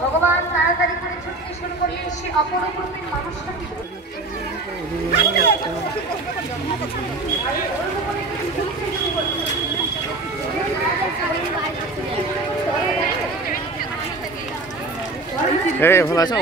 ভগবান তাড়াতাড়ি করে ছুটতে শুরু করলেন সে অপরূপ রূপের মানুষটাকে। ভালো আছো?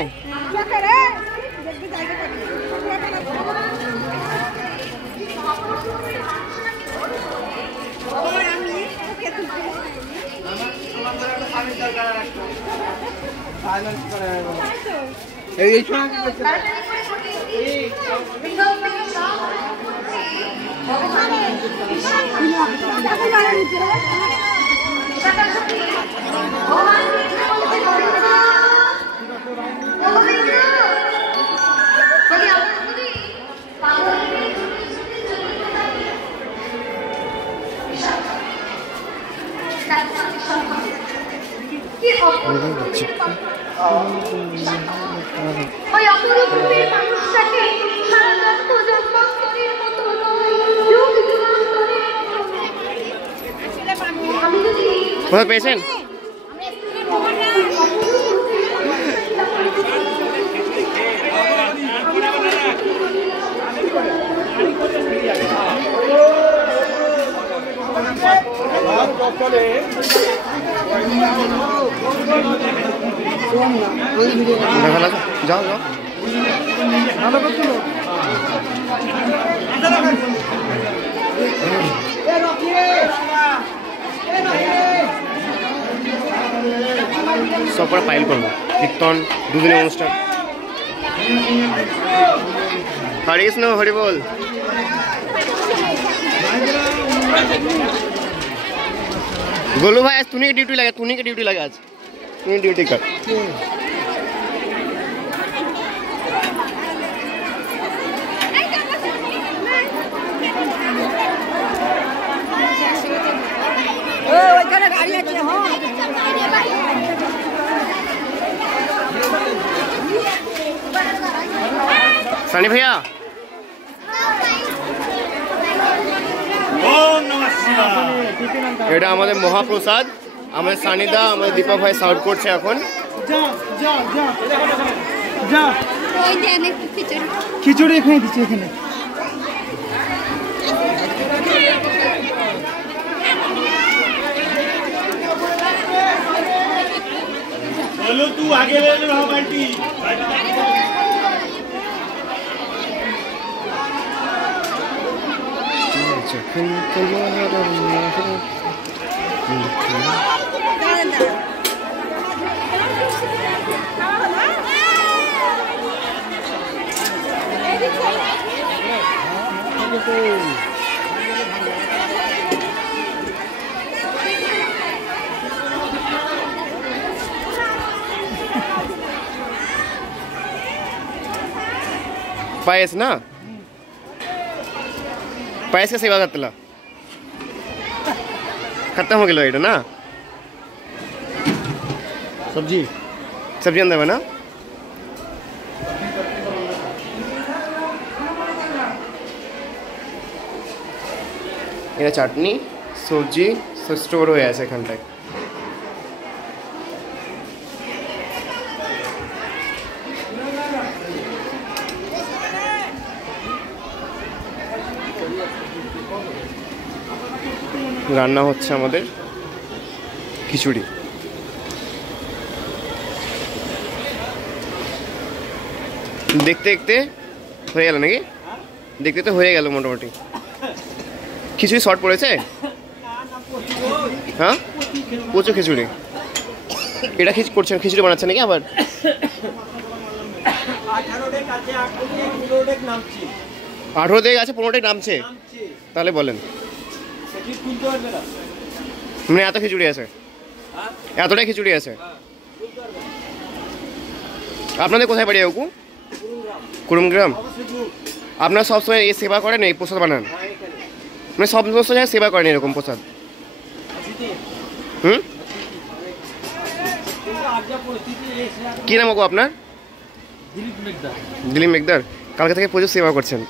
কোথায় পেয়েছেন? যাও যাও সব করে ফাইল করবো। কীর্তন দুদিনের অনুষ্ঠান। হরে কৃষ্ণ, হরি বল। गोलू भाई आज तूने ड्यूटी लगा आज तूने ड्यूटी कर। सनी भैया এটা আমাদের মহাপ্রসাদ। আমাদের সানিদা আমাদের দীপক ভাই সাউন্ড করছে এখন। খিচুড়ি এখানে দিচ্ছি এখানে। बोलो तू आगे ले लो बाल्टी। पायस ना, पायस का सेवा करते खत्म हो गया এটা না। सब्जी अंदर बना। এটা চাটনি সবজি স্টোর হয়ে আছে এখানটায়। রান্না হচ্ছে আমাদের খিচুড়ি। দেখতে দেখতে হয়ে গেল নাকি? দেখতে তো হয়ে গেল মোটামুটি। খিচুড়ি শর্ট পড়েছে। হ্যাঁ প্রচুর খিচুড়ি। এটা করছেন খিচুড়ি বানাচ্ছে নাকি আবার? 18 ডেক আছে 15 ডেক নামছে। তাহলে বলেন মানে এত খিচুড়ি আছে, এতটাই খিচুড়ি আছে। আপনাদের কোথায় বাড়ি ওকু? কুড়ুমগ্রাম। আপনারা সবসময় এই সেবা করেন, এই প্রসাদ বানান? মানে সব সময় সেবা করেন এরকম প্রসাদ? কি নাম ওকু আপনার? দিলীপ মেঘদার। কালকে থেকে প্রচুর সেবা করছেন।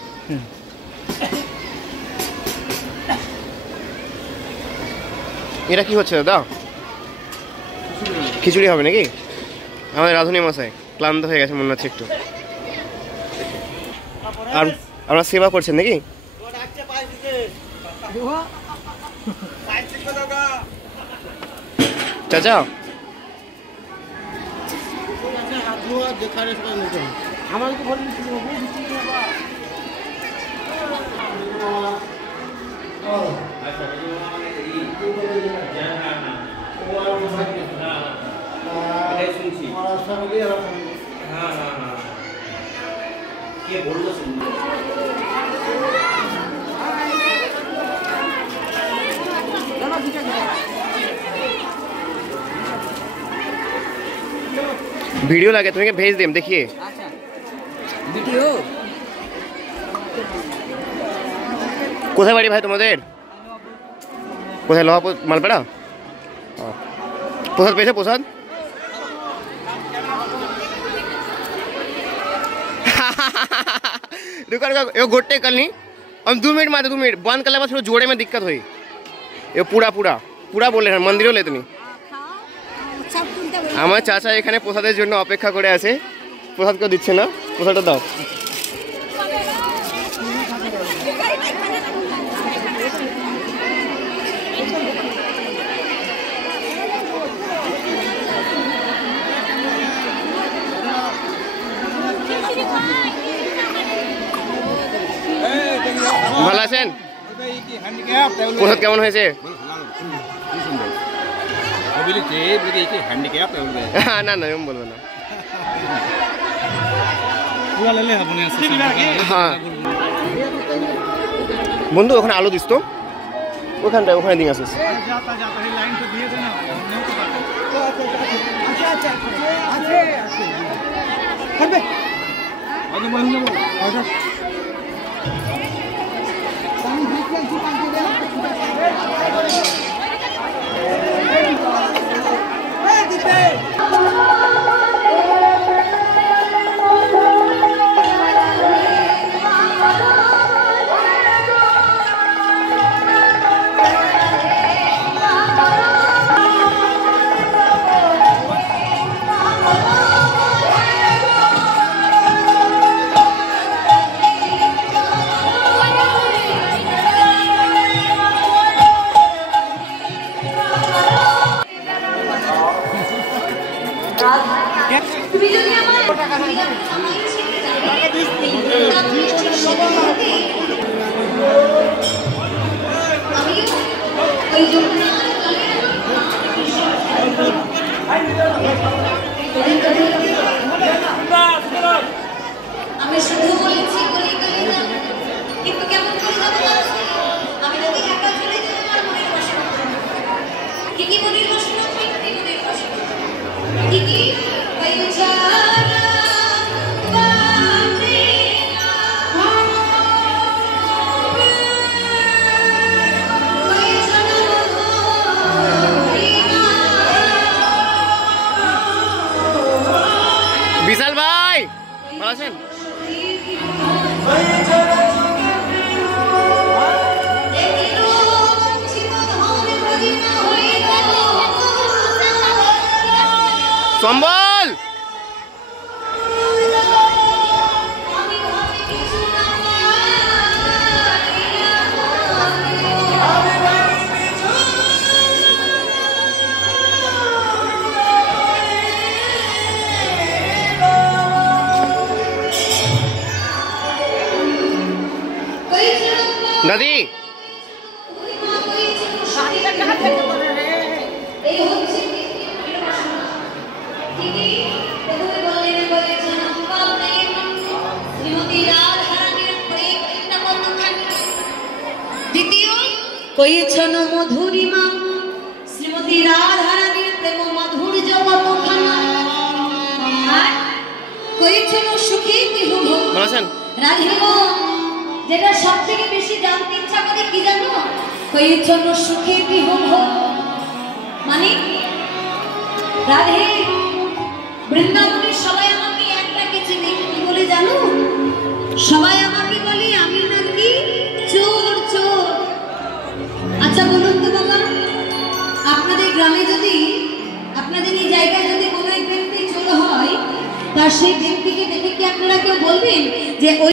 এটা কি হচ্ছে দাদা? খিচুড়ি হবে নাকি? আমাদের রাঁধুনি মশাই ক্লান্ত হয়ে গেছে মনে হচ্ছে একটু। আর আপনারা সেবা করছেন নাকি? চাচা वीडियो लगे तुम्हें भेज दें देखिए। वीडियो কোথায় বাড়ি ভাই তোমাদের? কোথায়? লোহাপুর মালপাড়া। প্রসাদ পেয়েছে? প্রসাদ रुका रुका ये गोटे कल नहीं हम 2 मिनट मारे 2 मिनट बंद कर ले बस जोड़े में दिक्कत हुई ये पूरा पूरा पूरा बोले हैं मंदिरों ले তুমি আমার চাচা এখানে প্রসাদের জন্য অপেক্ষা করে আছে প্রসাদ কেউ দিচ্ছে না প্রসাদটা দাও ভালো আছেন প্রসাদ কেমন হয়েছে না না এরকম বলবো না হ্যাঁ বন্ধু ওখানে আলো দিস তো ওখানটায় ওখানে দিন আসিস আমি শুধু বলেছি বলে কালিনা কিন্তু কেমন করে যাবো আমি যদি একা চলে যাই আমার মনের বাসনা কি কি মনের বাসনা কি মনের বাসনা কি কি পয়চারা বাতে বিশাল ভাই ভালো আছেন সম্বল দাদি কইছন মধুরিমা শ্রীমতী রাধারানীর প্রেম মাধুর্য কতখানা আর কইছন সুখী বিহুভ ভালো আছেন রাধিকা যেটা সবথেকে বেশি জানতে ইচ্ছা করে কি জানো কইছন সুখী বিহুভ মানে রাধে বৃন্দাবনের সবাই আমাকে একটা কিছু কি বলে জানো সবাই আমাকে বলে আমি নাকি চোর চোর আচ্ছা বলুন তো বাবা আপনাদের গ্রামে যদি আপনাদের তার সেই ব্যক্তিকে দেখে কি আপনারা কেউ বলবেন যে ওই